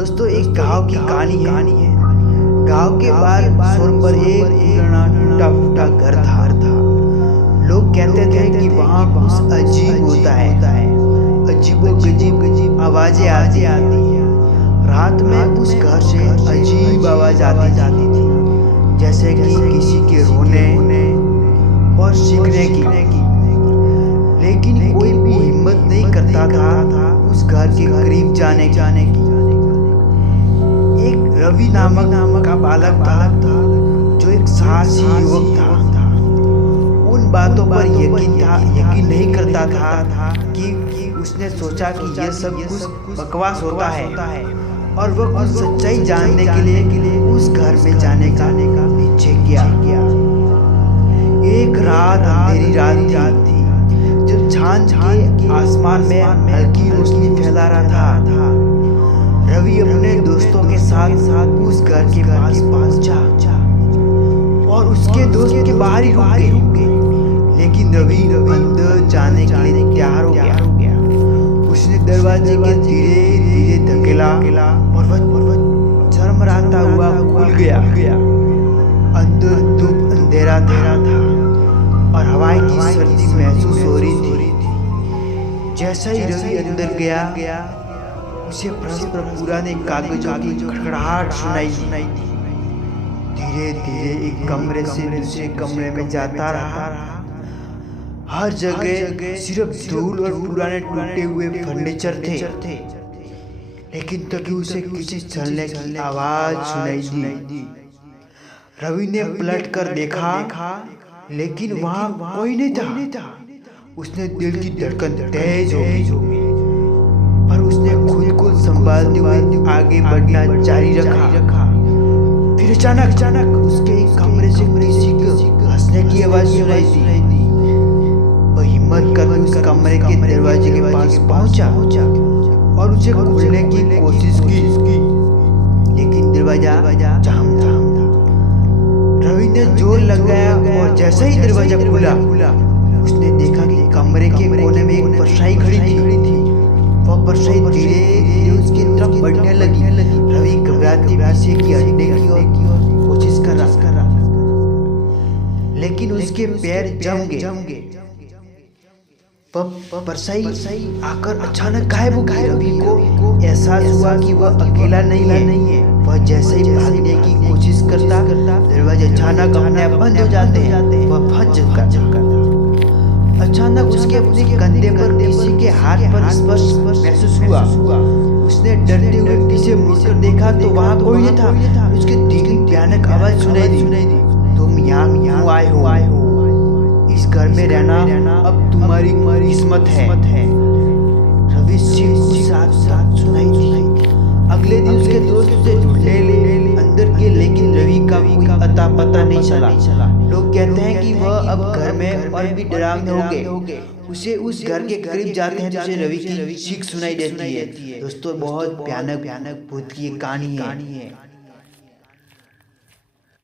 दोस्तों एक गांव की कहानी है। गांव के बाहर छोर पर एक पुराना टूटा फूटा घर था। लोग कहते थे कि वहाँ कुछ अजीब होता है, अजीबो गजीब आवाजें आती हैं। रात में उस घर से अजीब आवाज आती थी, जैसे कि किसी के रोने और चीखने की। लेकिन कोई भी हिम्मत नहीं करता था उस घर के करीब जाने की। एक रवि नामक का बालक था जो एक साहसी युवक था। उन बातों पर यकीन नहीं करता था कि उसने सोचा कि यह सब कुछ बकवास होता है, और वह कुछ सच्चाई जानने के लिए उस घर में जाने का निश्चय किया। एक रात अंधेरी रात थी जब चांद के आसमान में हल्की रोशनी फैला रहा था। रवि अपने दोस्तों के साथ उस घर के पास पहुंचा और उसके दोस्त के बाहर ही रुक गए। लेकिन रवि अंदर जाने के लिए तैयार हो गया। उसने दरवाजे के धीरे धीरे धकेला और वह झरमराता हुआ खुल गया। अंदर धूप अंधेरा था और हवा की सर्दी महसूस हो रही थी। जैसा ही रवि अंदर गया, उसे फर्श पर पुराने कागजों की खड़खड़ाहट सुनाई दी। धीरे धीरे एक कमरे से दूसरे कमरे में जाता रहा। हर जगह सिर्फ धूल और पुराने टूटे हुए फर्नीचर थे। लेकिन तभी उसे किसी चलने की आवाज सुनाई दी। रवि ने पलट कर देखा, लेकिन वहां कोई नहीं था। उसने दिल की धड़कन तेज हो गई, पर उसने खुद को संभालते हुए आगे बढ़ना जारी रखा। फिर अचानक उसके एक कमरे से किसी को हंसने की आवाज सुनाई दी। वह हिम्मत कर उस कमरे के दरवाजे के पास पहुंचा और उसे खोलने की कोशिश की, लेकिन दरवाजा जाम था। रवि ने जोर लगाया और जैसे ही दरवाजा खुला, उसने देखा कि कमरे के कोने में एक परछाई खड़ी थी। वह परछाई धीरे धीरे उसकी तरफ बढ़ने लगी। रवि घबराते पीछे की हटने की कोशिश कर रहा, लेकिन उसके पैर जम गए। परछाई आकर अचानक गायब हो गई। रवि को एहसास हुआ कि वह अकेला नहीं है। वह जैसे ही भागने की कोशिश करता, दरवाजे अचानक अपने आप बंद हो जाते हैं। वह फंस जाता। अचानक उसके अपने कंधे पर किसी के हाथ पर स्पर्श महसूस हुआ। उसने डरते हुए पीछे मुड़कर देखा तो वहां कोई नहीं था। उसके धीमी भयानक आवाज सुनाई दी, तुम यहाँ आए हो। इस घर में रहना अब तुम्हारी किस्मत है। रवि सिर्फ साथ सुनाई दी। अगले दिन उसके दोस्त उसे ढूंढने अंदर गए, लेकिन रवि का कोई अता पता नहीं चला। लोग कहते हैं कि वह अब घर में और भी डरावने हो गए। उसे उस घर के करीब जाते हैं तो उसे रवि की चीख सुनाई देती है। दोस्तों बहुत भयानक भूत की कहानी है।